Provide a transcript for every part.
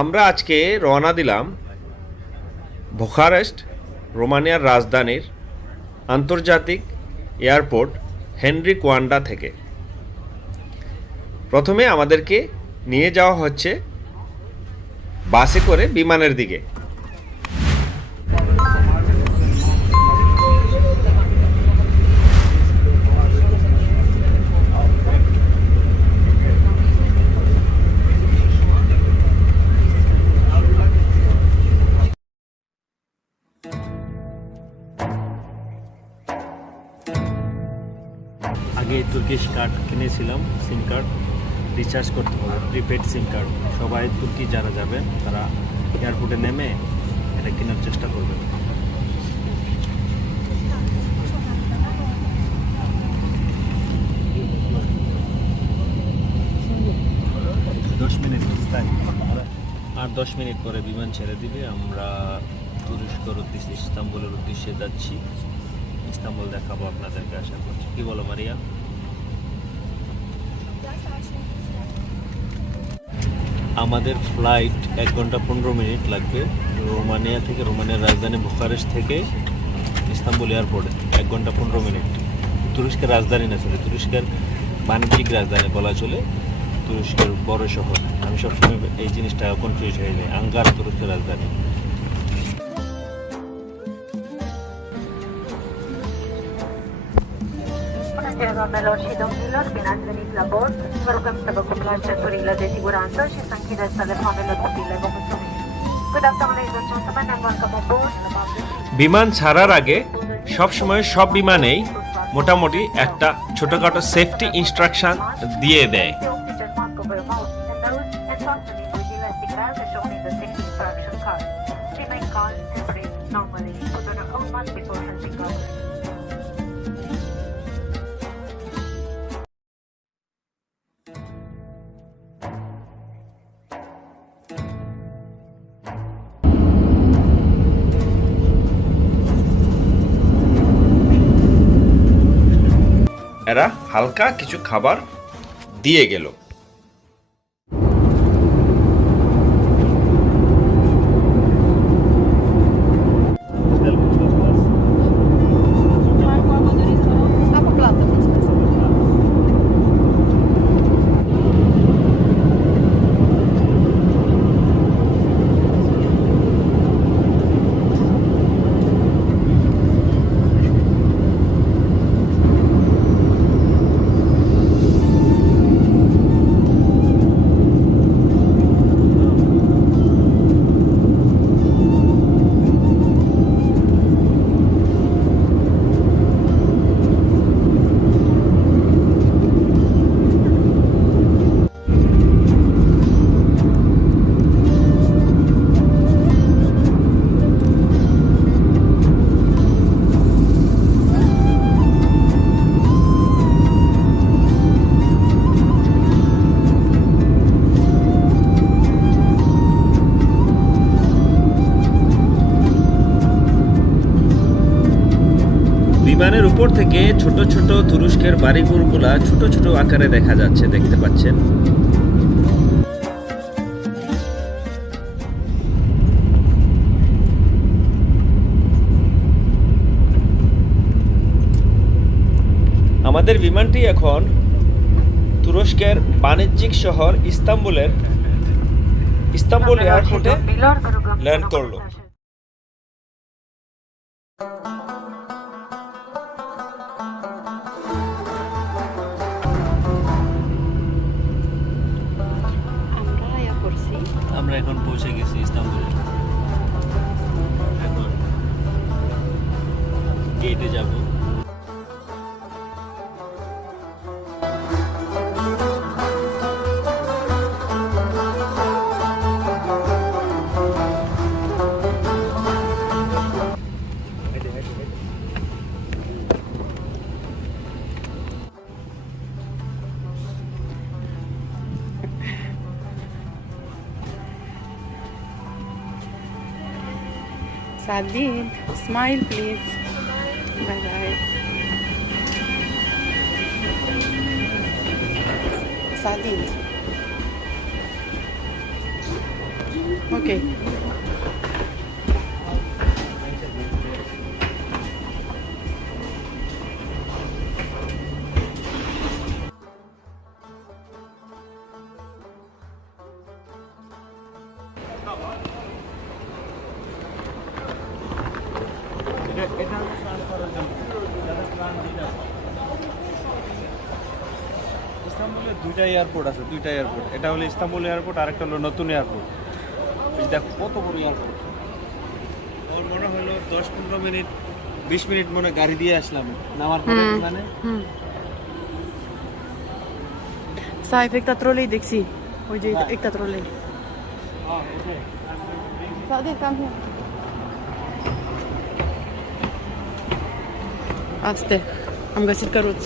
আমরা আজকে রওনা দিলাম বুখারেস্ট, রোমানিয়ার রাজধানীর আন্তর্জাতিক এয়ারপোর্ট হেনরি কোয়ান্ডা থেকে। প্রথমে আমাদেরকে নিয়ে যাওয়া হচ্ছে বাসে করে বিমানের দিকে। কিনেছিলাম সিম কার্ড রিচার্জ করতে হবে প্রিপেড সিম কার্ড সবাই তুর্কি যারা যাবেন তারা এয়ারপোর্টে নেমে এটা কেনার চেষ্টা করবেন দশ মিনিট আর দশ মিনিট পরে বিমান ছেড়ে দিবে। আমরা তুরস্কর উদ্দেশ্যে, ইস্তাম্বুলের উদ্দেশ্যে যাচ্ছি। ইস্তাম্বুল দেখাবো আপনাদেরকে, আশা করছি। কি বলো মারিয়া? আমাদের ফ্লাইট এক ঘণ্টা পনেরো মিনিট লাগবে। রোমানিয়া থেকে, রোমানিয়ার রাজধানী বুখারেস থেকে ইস্তাম্বুল এয়ারপোর্টে এক ঘণ্টা পনেরো মিনিট। তুরস্কের রাজধানী না চলে তুরস্কের বাণিজ্যিক রাজধানী বলা চলে তুরস্কের বড় শহর। আমি সবসময় এই জিনিসটা কনফিউজ হয়ে যাই। আঙ্গার তুরস্কের রাজধানী। Buonasera doamnelor și domnilor, bine ați venit la bord. Vă rugăm să vă cuplați centurile de siguranță și să închideți telefoanele mobile. Vă mulțumim. বিমান ছাড়ার আগে সবসময় সব বিমানেই মোটামুটি একটা ছোটোখাটো সেফটি ইনস্ট্রাকশান দিয়ে দেয় এরা হালকা কিছু খাবার দিয়ে গেল। বিমানের উপর থেকে ছোট ছোট তুরস্কের বাড়িঘরগুলা ছোট ছোট আকারে দেখা যাচ্ছে দেখতে পাচ্ছেন। আমাদের বিমানটি এখন তুরস্কের বাণিজ্যিক শহর ইস্তাম্বুলের ইস্তাম্বুল এয়ারপোর্টে ল্যান্ড করল। Radin. Smile, please. Bye bye. Radin. Okay. ইস্তাম্বুলে দুইটা এয়ারপোর্ট আছে দুইটা এয়ারপোর্ট এটা হলো ইস্তাম্বুল এয়ারপোর্ট আর একটা হলো নতুন এয়ারপোর্ট এই দেখো কত বড় এয়ারপোর্ট ওর মনে হলো দশ পনেরো মিনিট বিশ মিনিট মনে গাড়ি দিয়ে আসলাম নামার পরে। মানে সাইফ একটা ট্রলি দেখছি। ওই যে একটা ট্রলি সাদিক কাম আস্তে am găsit căruț.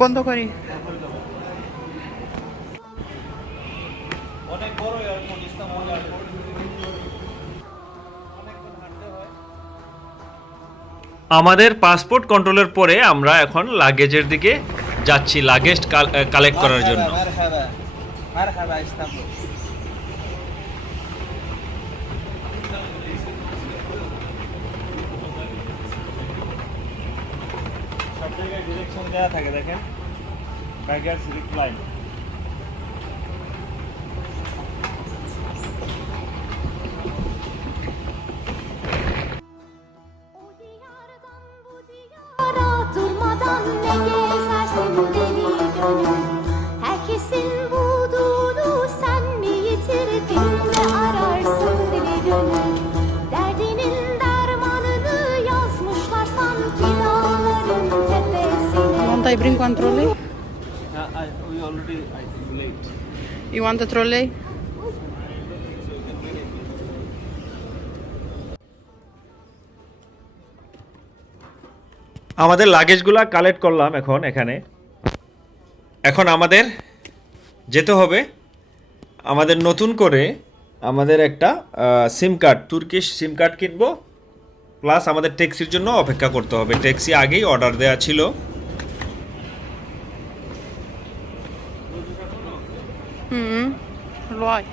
বন্ধ করি। অনেক বড় এয়ারপোর্ট ইস্তাম্বুল এয়ারপোর্ট। আমাদের পাসপোর্ট কন্ট্রোলের পরে আমরা এখন লাগেজের দিকে যাচ্ছি লাগেজ কালেক্ট করার জন্য। দেওয়া থাকে দেখেন ব্যাগার্স reply O diyardan bu diyara durmadan ne bring one trolley? we already I think late You want a trolley? আমাদের লাগেজগুলা কালেক্ট করলাম এখন এখানে। এখন আমাদের যেতে হবে। আমাদের নতুন করে আমাদের একটা sim card Turkish sim card কিনবো। প্লাস আমাদের ট্যাক্সির জন্য অপেক্ষা করতে হবে। ট্যাক্সি আগেই অর্ডার দেওয়া ছিল। লয়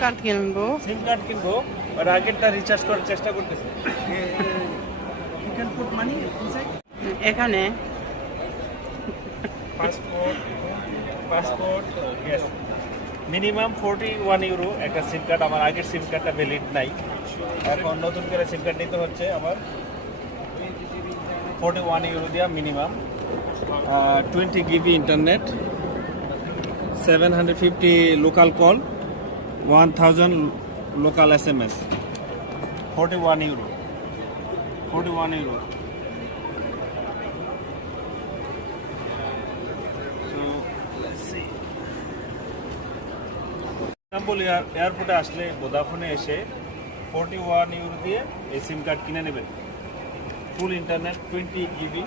কার্ড কিনবো সিম কার্ড কিনবো আর আগেরটা রিচার্জ করার চেষ্টা করতেছি। এখানে passport passport yes minimum forty one euro একটা সিম কার্ড আমার আগের সিম কার্ডটা ভ্যালিড নাই। এখন নতুন করে সিম কার্ড নিতে হচ্ছে আমার। ফোরটি ওয়ান ইউরো দেওয়া minimum twenty GB internet seven hundred fifty local call one thousand local S M S forty one euro forty one euro So let's Istanbul air- এয়ারপোর্টে আসলে ভোদাফোনে এসে ফোরটি ওয়ান ইউরো দিয়ে এই সিম card কিনে নেবেন ফুল internet twenty GB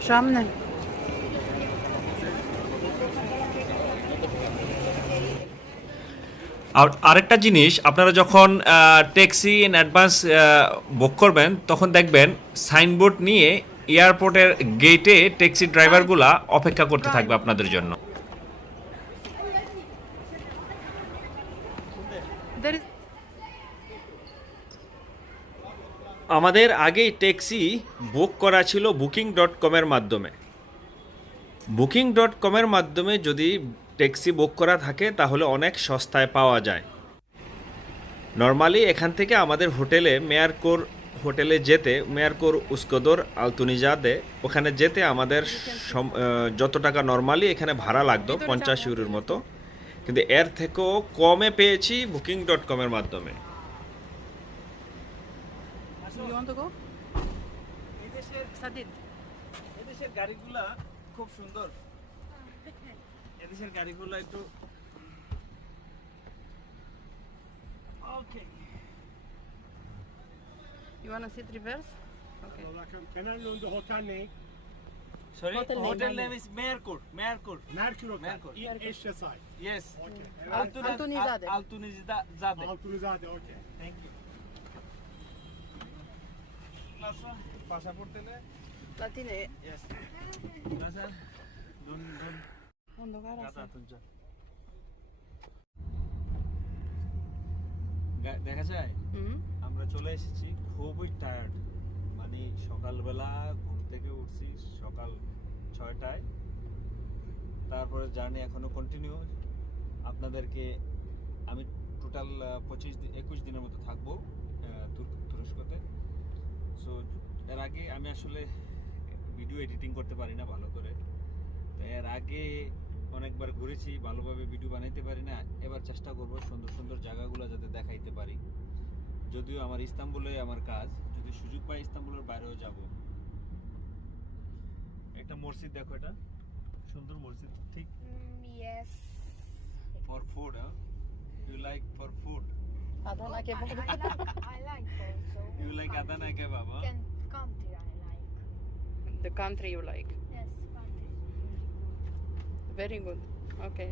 সামনে। আর আরেকটা জিনিস আপনারা যখন ট্যাক্সি ইন অ্যাডভান্স বুক করবেন তখন দেখবেন সাইনবোর্ড নিয়ে এয়ারপোর্টের গেটে ট্যাক্সি ড্রাইভারগুলা অপেক্ষা করতে থাকবে আপনাদের জন্য। আমাদের আগেই ট্যাক্সি বুক করা ছিল বুকিং ডট কমের মাধ্যমে। বুকিং ডট কমের মাধ্যমে যদি ট্যাক্সি বুক করা থাকে তাহলে অনেক সস্তায় পাওয়া যায়। নর্মালি এখান থেকে আমাদের হোটেলে মেয়ারকোর হোটেলে যেতে মেয়ারকোর উস্কোদর আলতুনিজাদে ওখানে যেতে আমাদের সম- যত টাকা নর্মালি এখানে ভাড়া লাগতো পঞ্চাশ ইউরোর মতো। কিন্তু এর থেকেও কমে পেয়েছি বুকিং ডট কমের মাধ্যমে। গাড়িগুলা খুব সুন্দর। এদেশের গাড়িগুলা একটু okay You wanna sit reverse? Okay. Kenar under hotel name. Sorry Hotel name. Hotel name is মেয়ারকোট মেয়ারকোট Merkür Hotel. Merkür. İ- Eşyasay. Yes Okay. Altunizade. Altunizade Altunizade, okay. Thank you pasaportele Latine. yes nasıl dun dun অন্ধকার আছে দেখা যায়? হুম আমরা চলে এসেছি খুবই tired মানে সকালবেলা ঘুম থেকে উঠছি সকাল ছয়টায়। তারপরে জার্নি এখনও কন্টিনিউ আপনাদেরকে আমি টোটাল পঁচিশ দিন একুশ দিনের মতো থাকব তুরস্কতে। সো এর আগে আমি আসলে ভিডিও এডিটিং করতে পারি না ভালো করে। তো এর আগে অনেকবার ঘুরেছি ভালোভাবে ভিডিও বানাইতে পারি না। এবার চেষ্টা করব সুন্দর সুন্দর জায়গাগুলো যাতে দেখাইতে পারি। যদিও আমার ইস্তাম্বুলে আমার কাজ যদি সুযোগ পাই ইস্তাম্বুলের বাইরেও যাব। একটা মসজিদ দেখো এটা। সুন্দর মসজিদ ঠিক? Yes. ফর ফুড হ্যাঁ ইউ লাইক ফর ফুড আধানাকে I, I like I like also. You like Adana kebab Can country I like. The country you like. Very good. Okay.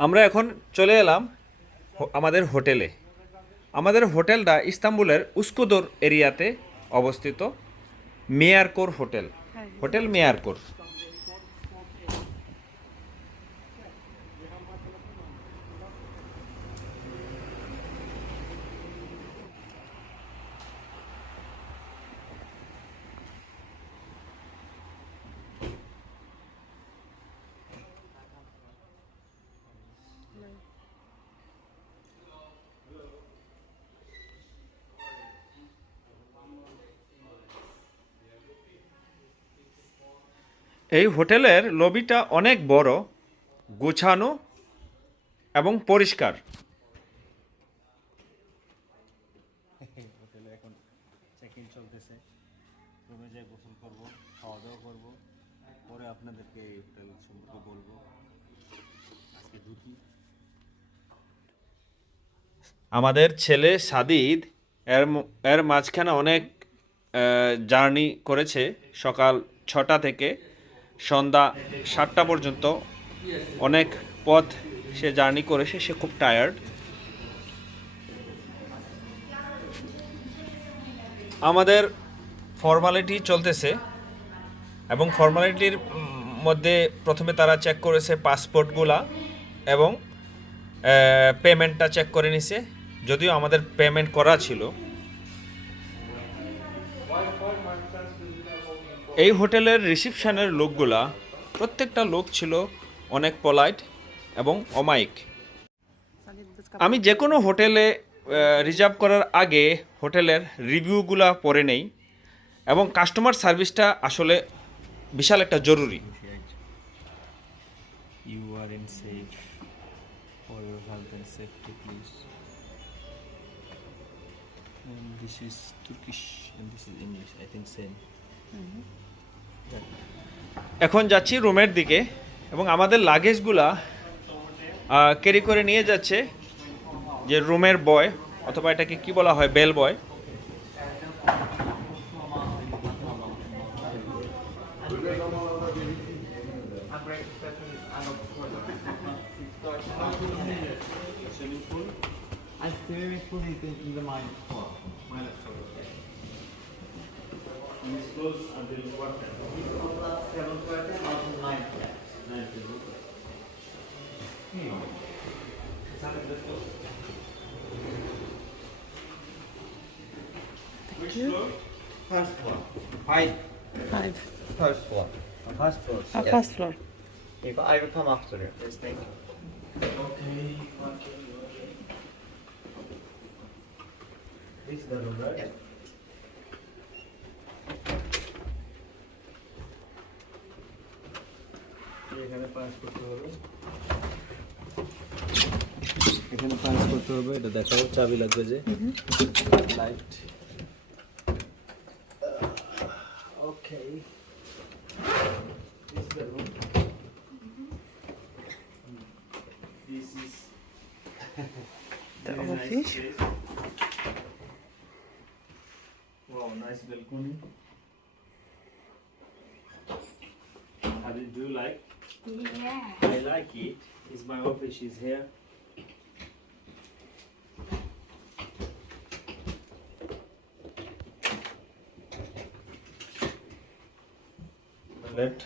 আমরা এখন চলে এলাম আমাদের হোটেলে আমাদের হোটেলটা ইস্তাম্বুলের উস্কুদর এরিয়াতে অবস্থিত মেয়ারকোর হোটেল হোটেল মেয়ারকোর এই হোটেলের লবিটা অনেক বড় গোছানো এবং পরিষ্কার। হোটেলে এখন চেক ইন চলতেছে। রুমে যাই গোসল করব খাওয়া দাওয়া করব। পরে আপনাদেরকে এই হোটেল সম্পর্কে বলব। আজকে ঢুকি আমাদের ছেলে সাদিদ এর এর মাঝখানে অনেক জার্নি করেছে সকাল ছটা থেকে। সন্ধ্যা সাতটা পর্যন্ত অনেক পথ সে জার্নি করেছে, সে খুব টায়ার্ড আমাদের ফর্মালিটি চলতেছে এবং ফর্মালিটির মধ্যে প্রথমে তারা চেক করেছে পাসপোর্টগুলা এবং পেমেন্টটা চেক করে নিছে। যদিও আমাদের পেমেন্ট করা ছিল এই হোটেলের রিসিপশনের লোকগুলা প্রত্যেকটা লোক ছিল অনেক পলাইট এবং অমায়িক আমি যে কোনো হোটেলে রিজার্ভ করার আগে হোটেলের রিভিউগুলা পড়ে নেই এবং কাস্টমার সার্ভিসটা আসলে বিশাল একটা জরুরি You are in safe for your health and safety, please. And this is Turkish and this is English. I think same. এখন যাচ্ছি রুমের দিকে এবং আমাদের লাগেজগুলা ক্যারি করে নিয়ে যাচ্ছে যে রুমের বয় অথবা এটাকে কি বলা হয় bell boy I'm I still put it in the mind for. closed until what time? Seven thirty until Hmm. Which floor? First floor. Five. Five. First floor. First floor. Uh, yes. First floor. If I will come after you, please thank you. Okay. Okay. This is the room, right? এখানে pass করতে হবে এখানে pass করতে হবে এটা দেখাও চাবি লাগবে যে light okay This is the room. This is The very nice office. place. Wow, nice balcony. How do you like? Yeah. I like it. it. Is my office is here. Toilet,